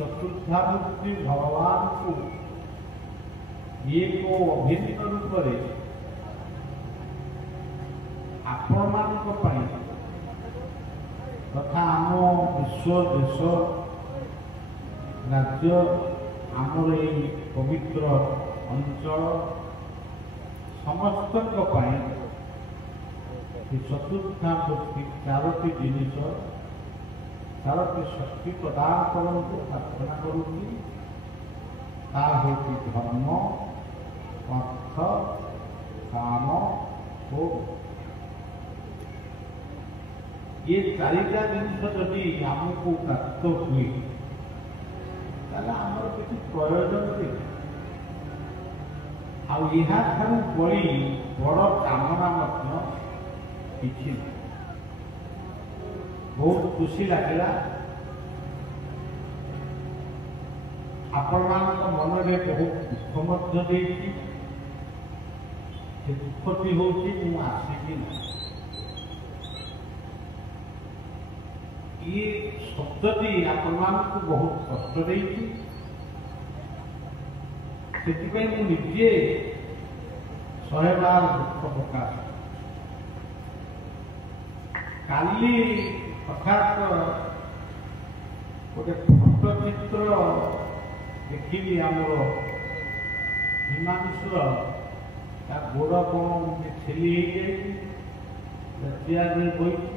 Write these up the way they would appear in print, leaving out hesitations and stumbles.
चतुर्थामूर्ति भगवान को एक अभिन्न रूप से आपण तथा आम विश्व देश राज्य आमर ये पवित्र अंचल समस्त चतुर्थामूर्ति चारोटी जिनिस चारोटी शक्ति प्रदान करने प्रार्थना करुँगी धर्म अर्थ काम और ये चारिटा जिनिस जदि आमको प्राप्त हुए आमर किसी प्रयोजन बड़ी बड़ कामना किसी बहुत खुशी लगे आपण मन में बहुत दुख दुखटी हूँ आसिकी ये शब्दटी आपण को बहुत कष्ट देती से निजे 100 बार दुख प्रकाश काली अर्थात गोटे फटचित्र देखी आमर हिमांशुर गोड़ कौन छेली चेयर में बही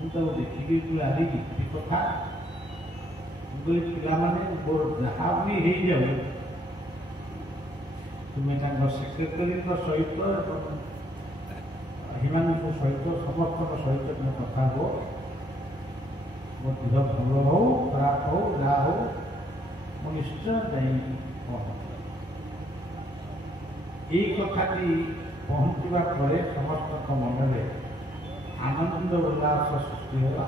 मुझे देखिए आज की कथा पाने मोर जहाँ भी हो जाए तुम्हें सेक्रेटरी सहित हिमांशु सहित समस्त सहित तुम कथा हो मो देह भल हो खराब हो जहाँ हो मु निश्चय यही कथाटी पहुँचवा पर समस्त मन में आनंद उल्लास सृष्टि होगा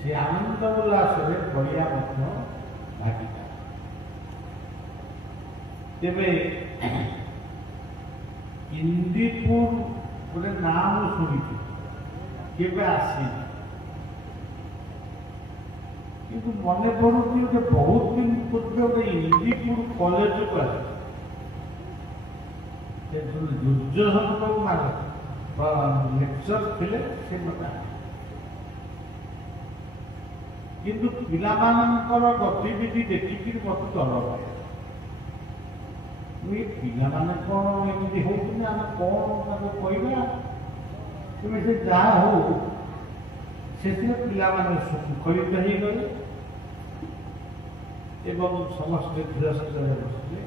से आनंद उल्लास बढ़िया भागीदार तेरे इंदीपुर गोटे नाम शुणी केवे आसी कि मन पड़ू गोटे बहुत दिन पूर्व गोटे इंदीपुर कॉलेज को दुर्योधन बाबू लेक्चर थे से मत किंतु पिलामानंकर गतिविधि देखिक मत डर ये पिला माने कौन एमती हो कौन कहवा तुम्हें से जहाँ हो से पिला माने सुखरित हो गले एवं समस्त धीरस्तर बसले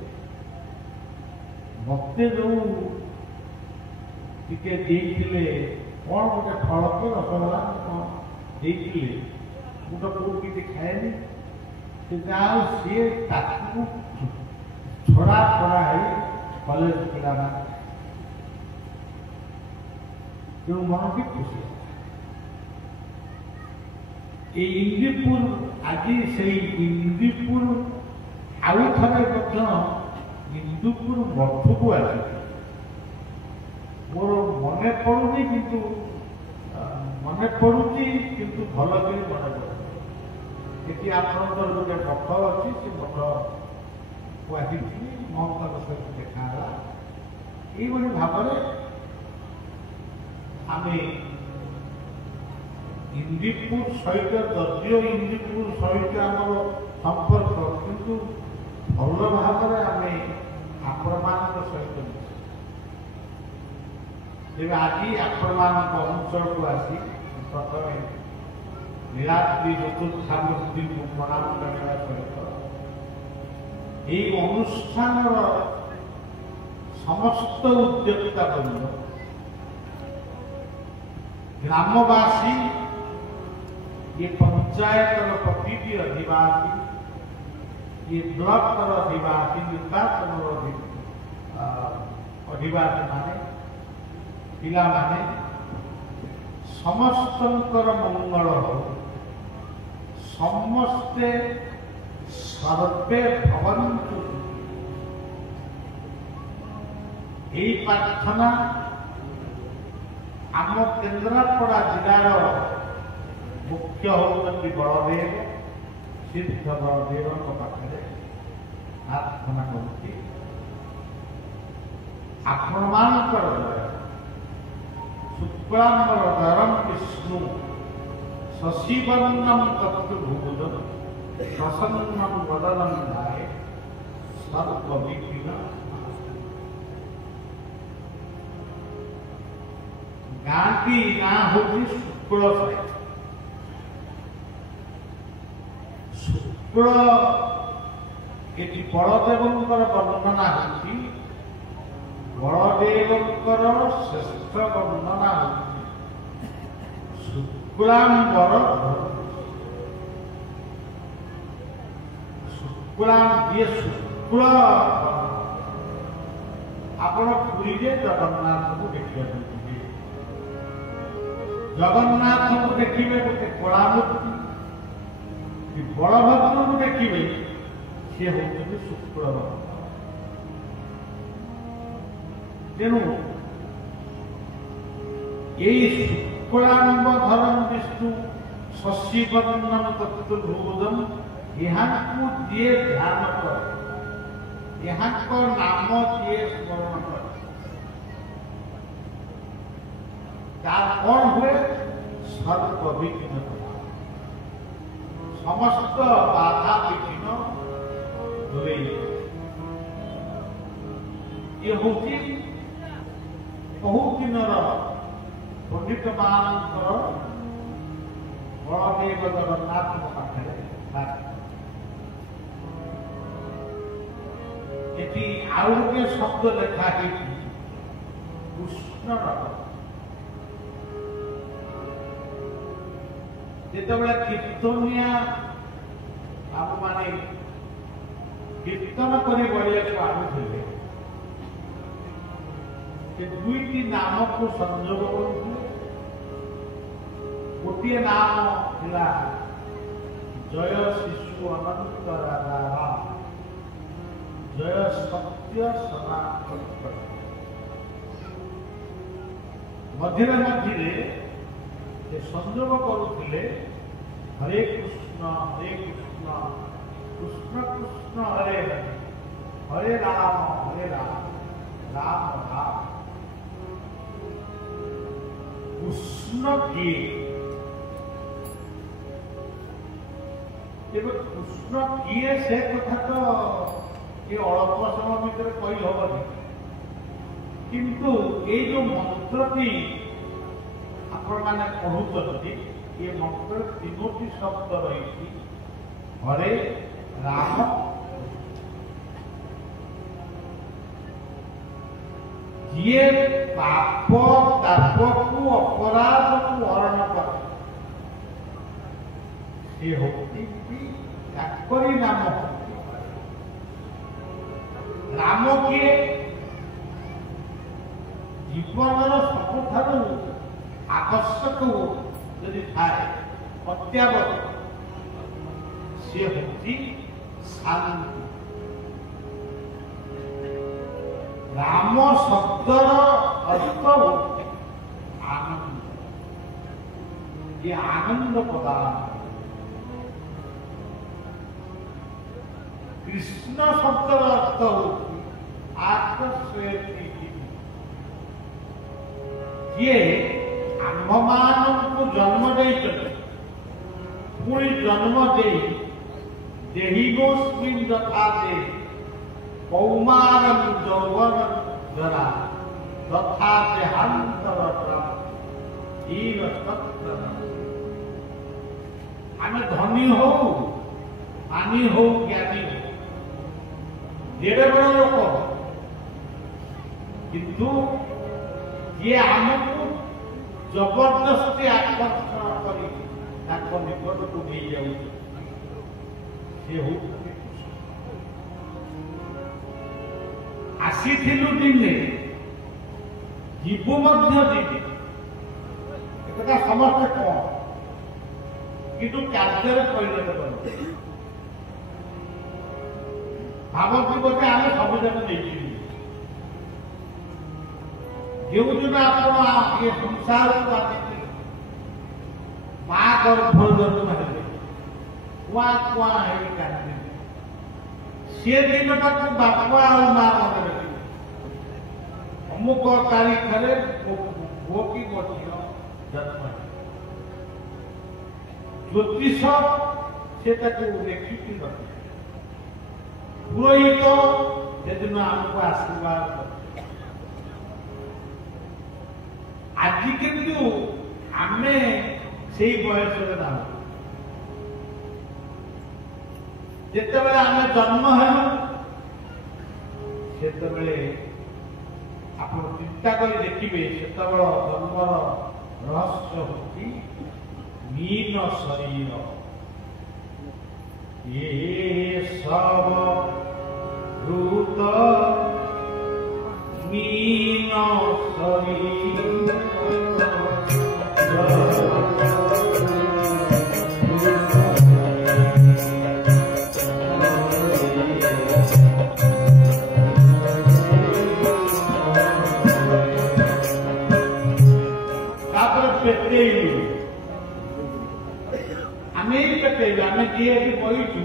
मत जो टिके देते कौन गोटे फल के रसगोला कौन देते मुझे पुओ किसी खाएनि से जहाँ सी छड़ा छड़ा है कॉलेज पिला जो मन की खुशी इंदीपुर आज से इंदीपुर आउ थे इंदुपुर मठ को आस मोर मन पड़ुनी किंतु मन पड़ुची किंतु भल भी मन पड़े आपंकर गोटे मठ अच्छी से मठ को आई महंत सहित देखा ये भाव आम इंदीपुर सहित दर्ज इंदीपुर सहित आम संपर्क किंतु भल भाव आम आपण सहित तेज आज आपण अंचल को आसी प्रथम नीलाद्री चतुर्थामूर्ति को प्रणाम करने सहित यही अनुष्ठान समस्त उद्योक्ता बंद ग्रामवासी ये पंचायत प्रतिनिधि अधिवासी ये ब्लॉक अधिवासी निर्वाचन अधिवासी माने पिला माने समस्तंकर मंगल हो समस्ते सर्वे भवन्तु यही प्रार्थना आम केन्द्रापड़ा जिलार मुख्य होती बलदेव सिद्ध बलदेव पाखे प्रार्थना करुच्ची आपणमानकर शुक्लांबरधरम विष्णु शशिवर्णम चतुर्भुजम प्रसन्नम वदनम ध्याये सर्वविघ्न गाँ की नाँ होती शुक्ल शुक्ल ये बलदेवंकर वर्णना होती बलदेवंकर श्रेष्ठ वर्णना होती शुक्लांबर शुक्लां ये शुक्ल आपण पुरी जगन्नाथ को देखिए जगन्नाथ को देखिए गोटे कलामूर्ति बलभद्र को देखिए सी हूँ शुक्ल तेणु यही शुक्लांबरधरम विष्णु शशिवर्णम चतुर्भुजम यहाँ को दिए ध्यान कर यहाँ को नाम दिए स्मरण कर कौन हुए सर्वविघ्न समस्त बाधा विघ्न दूरे ये हूँ बहुत दिन पंडित मानकर बलदेव जगन्नाथ पाखे ये आउ गोटे शब्द लेखा कृष्ण जितेबाला कीर्तनिया आप माने कीर्तन कर बढ़िया को आणुले दुईटी नाम को संजोग करुले गोटे नाम थिला जय शिशु अनंत राजा राम जय सत्य सनातन मझे मझे संजोग करुले हरे कृष्ण कृष्ण कृष्ण हरे हरे हरे राम राम राम कृष्ण किए कृष्ण किए से कथा तो ये अल्प समय भितर कही हबनी किंतु ये जो मंत्रटी आपण मैंने पढ़ुंट ये मंत्र तीनोटी शब्द रही हरे राम ये पाप ताप को अपराध को हरण कर नाम राम किए जीवन सबुठ आवश्यक जदि थाए ଅତ୍ୟାବଶ୍ୟକ ସିଏ ହେଉଛି ଶାନ୍ତି। ରାମ ଶବ୍ଦର ଅର୍ଥ ହେଉଛି ଆନନ୍ଦ। ये आनंद प्रदान। कृष्ण शब्द अर्थ होती आत्मश्रेयती। ये आम्भमान को जन्म देते पुणी जन्म दे देहिनोस्मिन् यथा दे कौमारं यौवनं जरा तथा देहान्तरता आम धनी हो मानी हो ज्ञानी हो जेड़े बड़ लोक किंतु ये आमको जबरदस्ती आकर्षण कर निकट को नहीं जाऊ आसी दिने जीवु दिने এটা সমস্ত কম কিন্তু কার্যের পরিণত কর ভাবছি বলতে আমি সবুজাক নেই যেদিন আপনার এ সংসার মা গর্ভ জন্ম হেবে কুয়া কুয়া হয়ে কাঁদবে সে দিনটাকে বাপা আর মা মনে রাখবে অমুক তারিখে পুଅ କି ମୋ ଝିଅ ଜନ୍ମ ଜ୍ୟୋତିଷ ସେଟାକୁ ଲେଖିକି ରଖେ ପୁରୋହିତ ସେଦିନ ଆମକୁ ଆଶୀର୍ବାଦ କରେ। ଆଜି କିନ୍ତୁ ଆମେ ସେଇ ବୟସରେ ନାହୁଁ। ଯେତେବେଳେ ଆମେ ଜନ୍ମ ହେଲୁ ସେତେବେଳେ ଆପଣ ଚିନ୍ତା କରି ଦେଖିବେ ସେତେବେଳେ ଜନ୍ମର ରହସ୍ୟ ହେଉଛି मीन शरीर ये सब भूत मीन शरीर आम किए बहीचु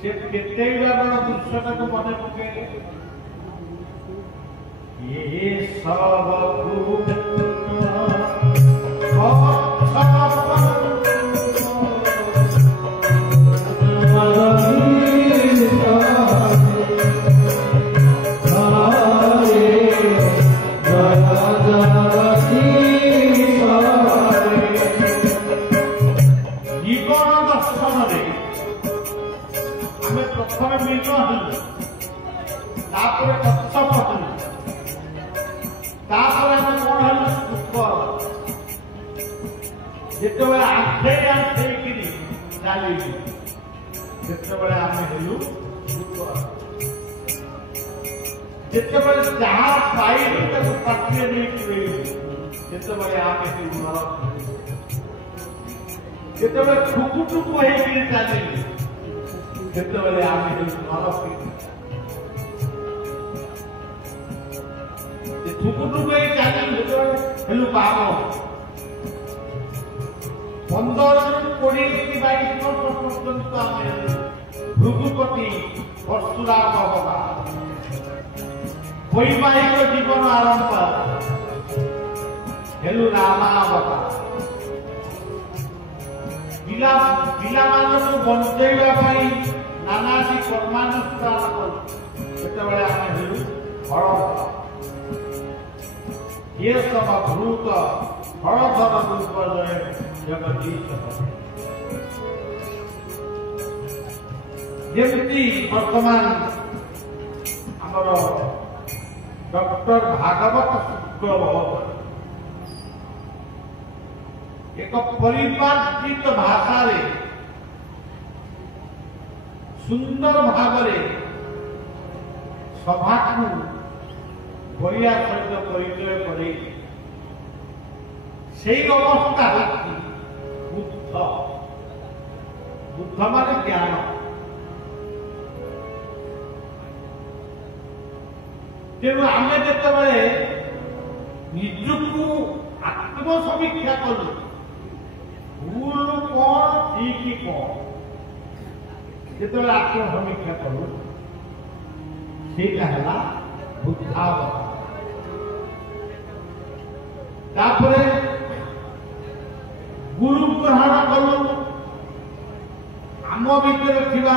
से दृश्यटा को मन पकड़े ये सब जितेबाला आठे आठे चली जितेबाला आम हेलु जितेबाला जहाँ पाइलु पाटे नहीं जितेबाला आम हेलु जितेबाला ठुकु ठुकु होकर चली जितेबाला आम हेलु नरक ठुकु ठुकु चली हेलु पाप 15-20 22 वर्ष पर्यंत भृगुपति परशुराम भगवान वैवाहिक जीवन आरंभ हेलु रामावतार पिला मान बंचेवा नानादी कर्मानुष्ठान करते आम हेलु हल ये सब भूत हलधर रूप जगदीश जमी वर्तमान आमर डॉक्टर भागवत शुक्ल एक परिपार्जित भाषा रे सुंदर भाव सभा को गड़िया सहित परिचय करे से अवस्था बुद्ध बुद्ध मान ज्ञान तेणु आम जिते निजको आत्मसमीक्षा कलु भूल कौन ठीक कौन जो आत्मसमीक्षा कलु से बुद्धावता तापरे गुरु ग्रहण कलु आम भीतर थिबा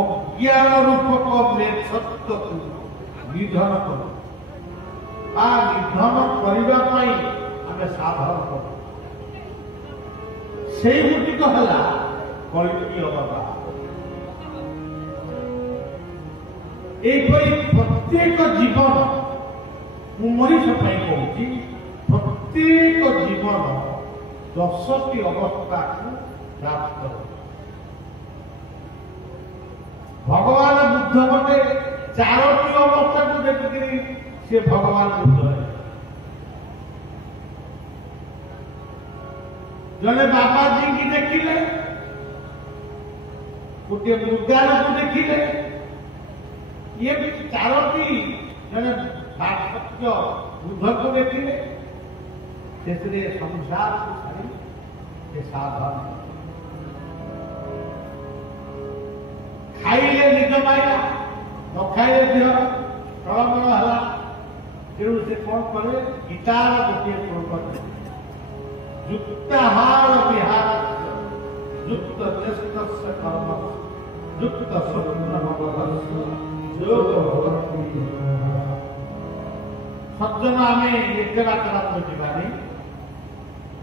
अज्ञान रूपक सत्य को निधन कलु निधन करने आम साधन कलु से गुटिक है कलियुगी अवतार एपरी प्रत्येक जीवन मनीष कहूँ प्रत्येक जीवन 10टी अवस्था को प्राप्त भगवान बुद्ध गए 4टी अवस्था को देखिए से भगवान बुद्ध है जड़े बाबा जी की देखिले गोटे मुद्दार को देखिले ये 4टी जड़े भास्कर्य बुद्ध को देखिले संसार को छाड़ी से साधन खाइले निज माया न खाइले देह प्रलम्बन है तेणु से कौन करे गीतार गोटे श्लोक युक्ताहार विहार युक्त चेष्टस्य कर्म युक्त स्वप्नमवधस्य योग भवति सज्जन आम एते बात बुझानी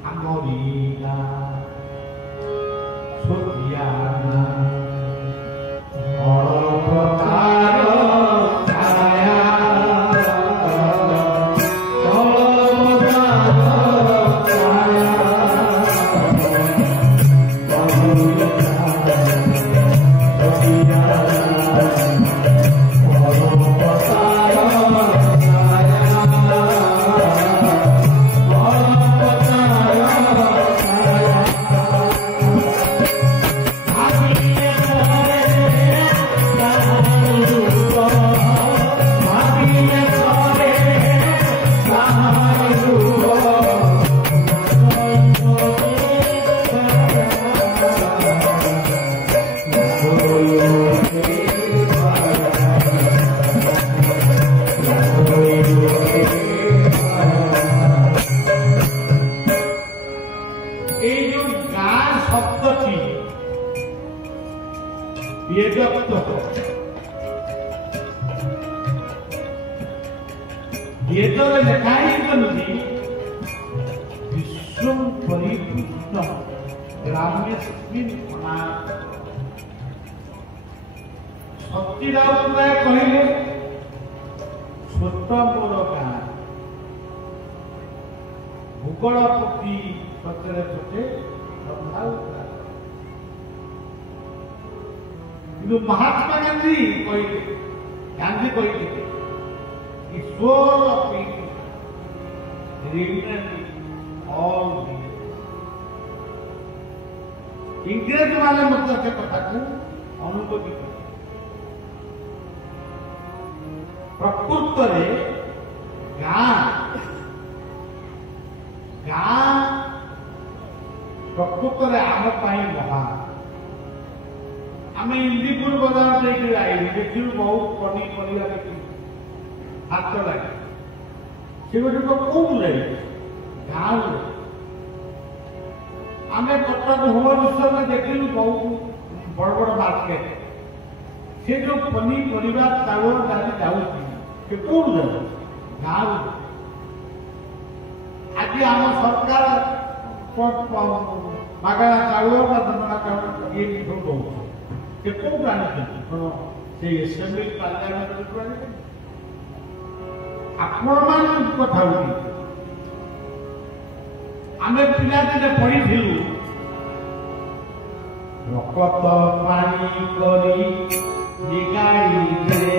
आमरीना सोतियाना प्रकार छाया कहले छोट मोर गाँ भूगोल प्रति सतरे छोटे किंतु महात्मा गांधी कहते सोल ऑफ इंग्रेज माने मतलब से कथा को अनुभूति प्रकृत गाँ प्रकृत आम महान आम इंदीपुर बजार देखिए आई देखिए बहुत पनीपरिया देखिए हाथ लगे से गुट कौन लगे गाँव आम कटक भुवनेश्वर में देखिलु बहुत बड़ बड़ मार्केट से जो पनीपरिया चाउल डाली जाऊँगी से कौन जाए गाँव आज आम सरकार मागणा चाउल धनना चाउल ये दौर से कौन आने एसेम्बली पार्लियामेंट आपण मान कथा आम पिला दिने पढ़ी रकत पानी करी बिगाड़ी दे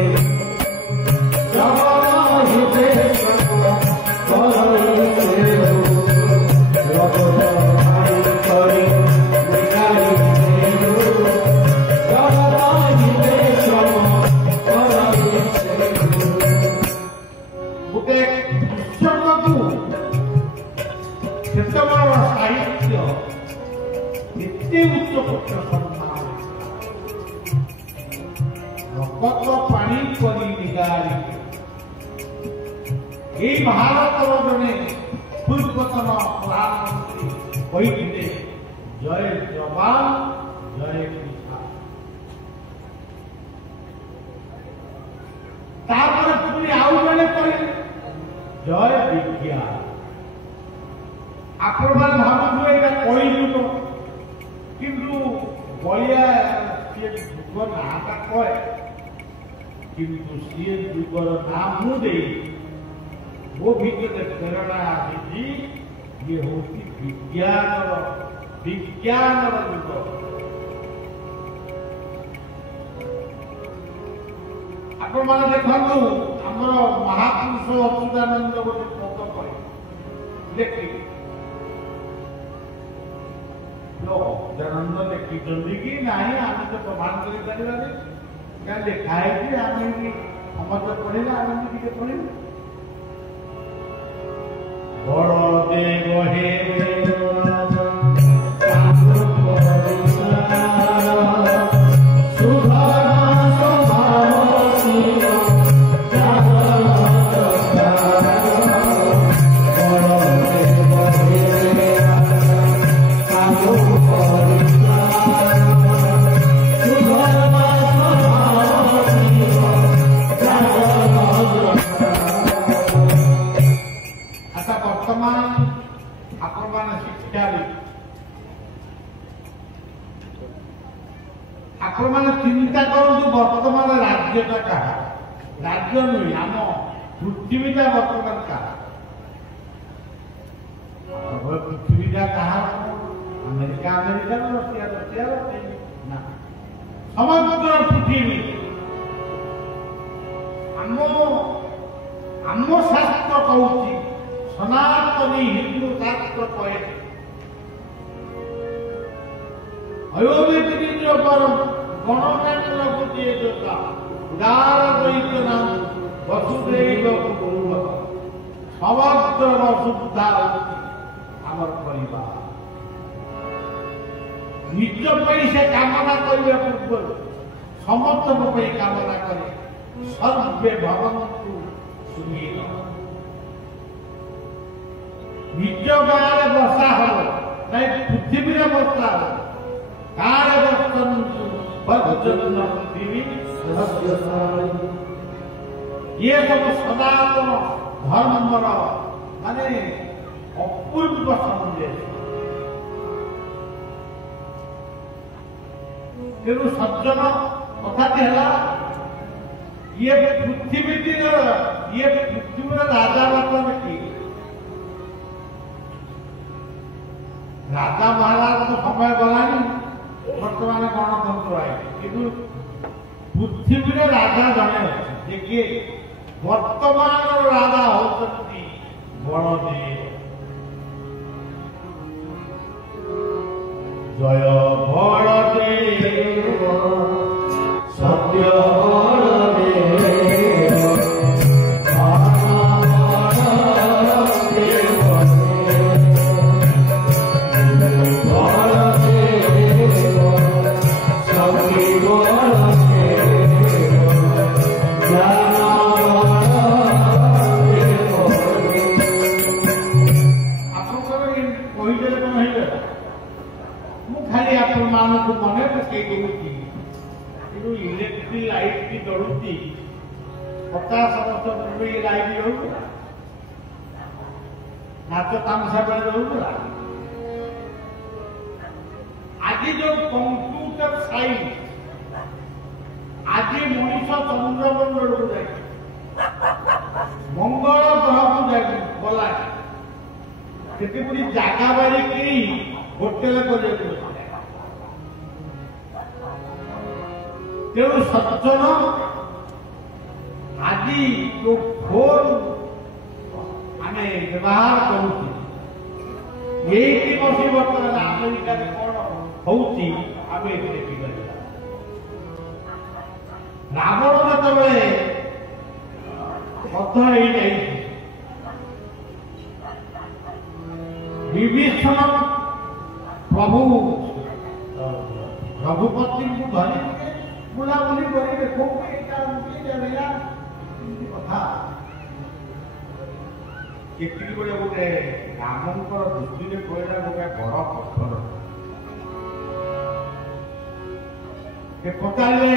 ସେତେବେଳେ ସାହିତ୍ୟ ଏତେ ଉଚ୍ଚ କୋଟିର ସମ୍ମାନ ରକତ ପାଣି କରି ନିଗାରି এই ଭାରତର ଜଣେ ପୂର୍ବତନ ପ୍ରଧାନମନ୍ତ୍ରୀ କହିଥିଲେ ଜୟ ଜବାନ ଜୟ କିଷାନ। ତାପରେ ପୁଣି ଆଉ ଜଣେ କହିଲେ ଜୟ ବିଜ୍ଞାନ। ଆପଣମାନେ ଭାବୁଥିବେ ଏଇଟା କହିଯୁଗ, କିନ୍ତୁ ବଳିଆ ସିଏ ଯୁଗ ନାଁଟା କହେ, କିନ୍ତୁ ସିଏ ଯୁଗର ନାଁ ମୁଁ ଦେଇ ମୋ ଭିତରେ ପ୍ରେରଣା ଆସିଛି ଇଏ ହଉଛି ବିଜ୍ଞାନର ଯୁଗ। ଆପଣମାନେ ଦେଖନ୍ତୁ ଆମର ମହାପୁରୁଷ ଅଚ୍ୟୁତାନନ୍ଦ ଗୋଟେ ପଦ କହେ ଲେଖିକି ଅଚ୍ୟୁତାନନ୍ଦ ଲେଖିଛନ୍ତି କି ନାହିଁ ଆମେ ତ ପ୍ରମାଣ କରିପାରିବାନି, ଲେଖା ହେଇଛି ଆମେ ସମସ୍ତେ ପଢିଲେ ଆମେ ବି ଟିକେ ପଢିବୁ। ବଳଦେବ ହେ ଆପଣମାନେ ଚିନ୍ତା କରନ୍ତୁ ବର୍ତ୍ତମାନ ରାଜ୍ୟଟା କାହା? ରାଜ୍ୟ ନୁହେଁ, ଆମ ପୃଥିବୀଟା ବର୍ତ୍ତମାନ କାହା? ପୃଥିବୀଟା କାହାର? ଆମେରିକା ଆମେରିକାର, ରଷିଆ ରଷିଆର ନା, ସମଗ୍ର ପୃଥିବୀ। ଆମ ଶାସ୍ତ୍ର କହୁଛି, ସନାତନୀ ହିନ୍ଦୁ ଶାସ୍ତ୍ର କହେ ଅୟୋବିତ ପରମ ଗଣନାଟ୍ୟ ଗୋଟିଏ ଯୋଗା ଉଦାର ଦ୍ୱୈତ ନାମ ବସୁଦେବ କୁଟୁମ୍ବକ ସମଗ୍ର ବସୁଧା ଆମର ପରିବାର। ନିଜ ପାଇଁ ସେ କାମନା କରିବା ପୂର୍ବରୁ ସମସ୍ତଙ୍କ ପାଇଁ କାମନା କରେ ସର୍ବେ ଭବନ୍ତୁ ସୁଖୀନ। ନିଜ ଗାଁରେ ବର୍ଷା ହବ ନାଇଁ, ପୃଥିବୀରେ ବର୍ଷା ହବ। କାଳେ ବର୍ତ୍ତନ୍ତୁ ଭଜନ ପୃଥିବୀ ଇଏ ସବୁ ସନାତନ ଧର୍ମର ମାନେ ଅପୂର୍ବ ସନ୍ଦେଶ। ତେଣୁ ସଜ୍ଜନ କଥାଟି ହେଲା ଇଏ ପୃଥିବୀର ରାଜା ବର୍ତ୍ତମାନ କିଏ? ରାଜା ମହାରାଜଙ୍କ ସମୟ ଗଲାଣି, ବର୍ତ୍ତମାନ ଗଣତନ୍ତ୍ର ଆଇଛି, କିନ୍ତୁ ପୃଥିବୀରେ ରାଜା ଜଣେ ଅଛି, ଯେ କିଏ? ବର୍ତ୍ତମାନର ରାଜା ହଉଛନ୍ତି ବଳଦେବ। ଜୟ ବଳଦେବ ସତ୍ୟ ମାନଙ୍କୁ ମନେ ପକେଇ ଦଉଛି, କିନ୍ତୁ ଇଲେକ୍ଟ୍ରିକ ଲାଇଟ୍ ଜଳୁଛି 50 ବର୍ଷ ପୂର୍ବେ ଏ ଲାଇଟ୍ ଜଳୁଥିଲା, ନାଚ ତାମସା ବେଳେ ଜଳୁଥିଲା। ଆଜି ଯୋଉ କମ୍ପ୍ୟୁଟର ସାଇନ୍ସ, ଆଜି ମଣିଷ ଚନ୍ଦ୍ରମଣ୍ଡଳକୁ ଯାଇଛି, ମଙ୍ଗଳ ଗ୍ରହକୁ ଯାଇଛି, ଗଲା ସେଠି ପୁଣି ଜାଗା ବାଡ଼ି କିଣି ହୋଟେଲ କରିବାକୁ। ତେଣୁ ସଜ୍ଜନ ଆଜି ଯୋଉ ଫୋନ ଆମେ ବ୍ୟବହାର କରୁଛୁ, ଏଇଠି ବସି ବର୍ତ୍ତମାନ ଆମେରିକାରେ କଣ ହଉଛି ଆମେ ଏଠି ଦେଖିପାରିବା। ରାବଣ ଯେତେବେଳେ ବଦ୍ଧ ହେଇଯାଇଛି, विभीषण प्रभु रघुपति को धरी बुलाबुली कर देखो कथा केतकी बड़े गोटे रामंकर दृष्टि में पड़ा गोटे बड़ पत्थर पचारे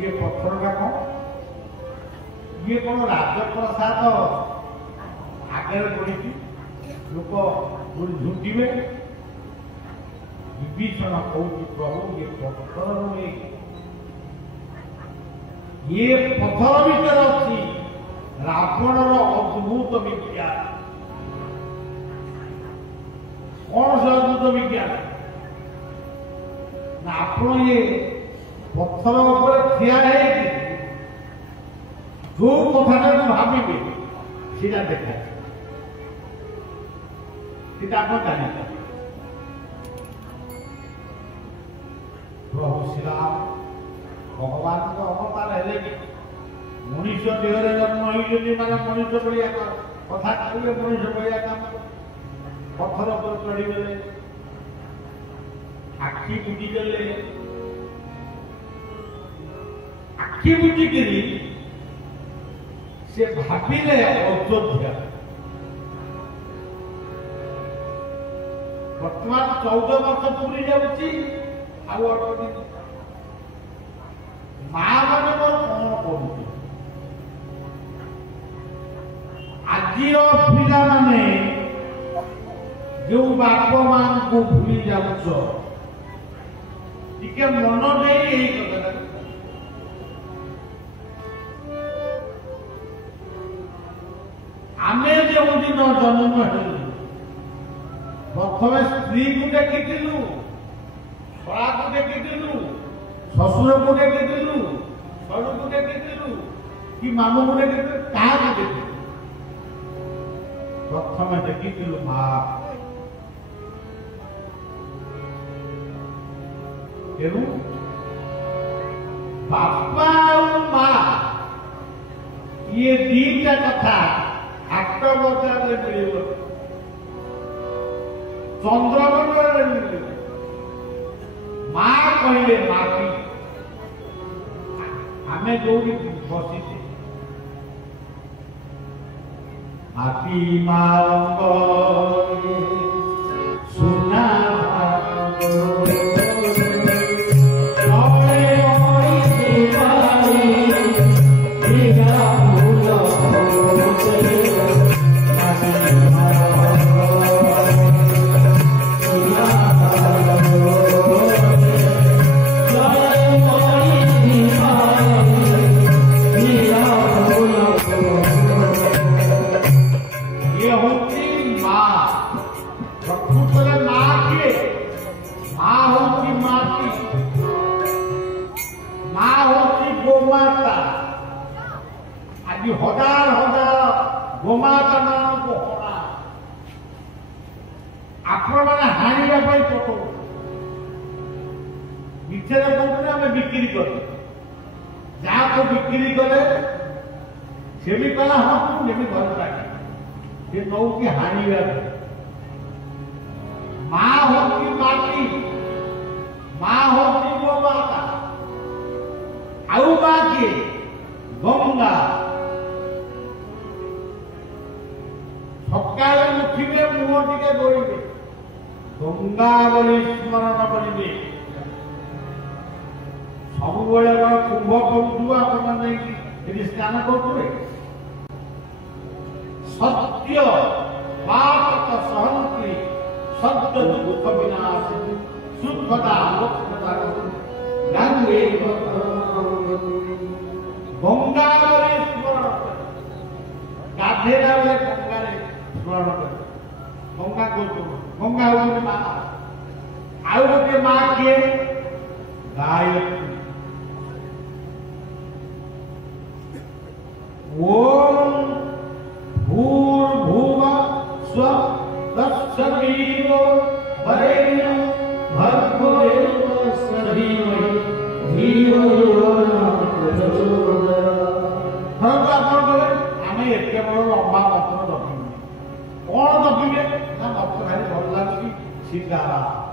ये पत्थर का कौन ये कौन राजप्रसाद आगे पड़ी लोक झुंकिवे विभीषण कौन प्रभु ये पत्थर ये पत्थर भीतर अच्छी रावण अद्भुत विज्ञान कौन से अद्भुत विज्ञान ना आप ये पत्थर ऊपर ठिया है जो कथा भावे सीधा देखा सीधा आप जानी प्रभु श्रीराम भगवान को अवतार है मनुष्य देहरे जन्म होइले माने मनुष्य बलिया कथा कहले मनुष्य बलिया काम पत्थर पर चढ़ी गले आखि बुझी गले आखि बुझी गिरी से भाविले अयोध्या वर्तमान 14 वर्ष पूरी जाउची आउ अटो मां माने मोर कोन करू आजिर पिला माने जो बाप मां को भूली जाउछ टिके मन नहीं यही कथा आमे जो दिन जन्म हेलु प्रथम स्त्री को देखिलु छड़ा को देखिलु ससुर को देखिलु सड़ु को देखिलु कि मामू को देखिलु क्या को देखिलु प्रथम देखिलु मां तेणु बापा और मां ये दीटा कथा हाट बजार में मिल चंद्रमंडल में मिल मां कहले माटी आमे जोड़ी बसी माटी मांग सुना हजार हजार गोमाता मान को होना आपण मैंने हानिया पकड़ विचार करते आम बिक्री कर जहाँ को बिक्री करे से भी कला हाँ मुझे भी घर काटे से नौ की हानि माँ होती माटी माँ होती गोमाता आउ बाकी गंगा सकाल उठिबे मुह टिके धोइबे गंगा बोली स्मरण करिबे सब बेले कुंभ करूँ आपण स्नान करुवे सत्य पाप सहंती सत्य दुख विनाश सुखदा मोक्षदा गंगे गंगा बोली स्मरण गाधेला बेले गंगा स्मरण कर गंगा को गंगा होती माँ आउ गोटे माँ किए गायत्री ओम भूर्भुवः स्वः तत्सवितुर्वरेण्यं भर्गो देवस्य धीमहि धियो यो न प्रचोदयात्। आमे एते बड़ लंबा मंत्र जपिबे कौन जपिबे ना मंत्र ସିଙ୍ଗାରା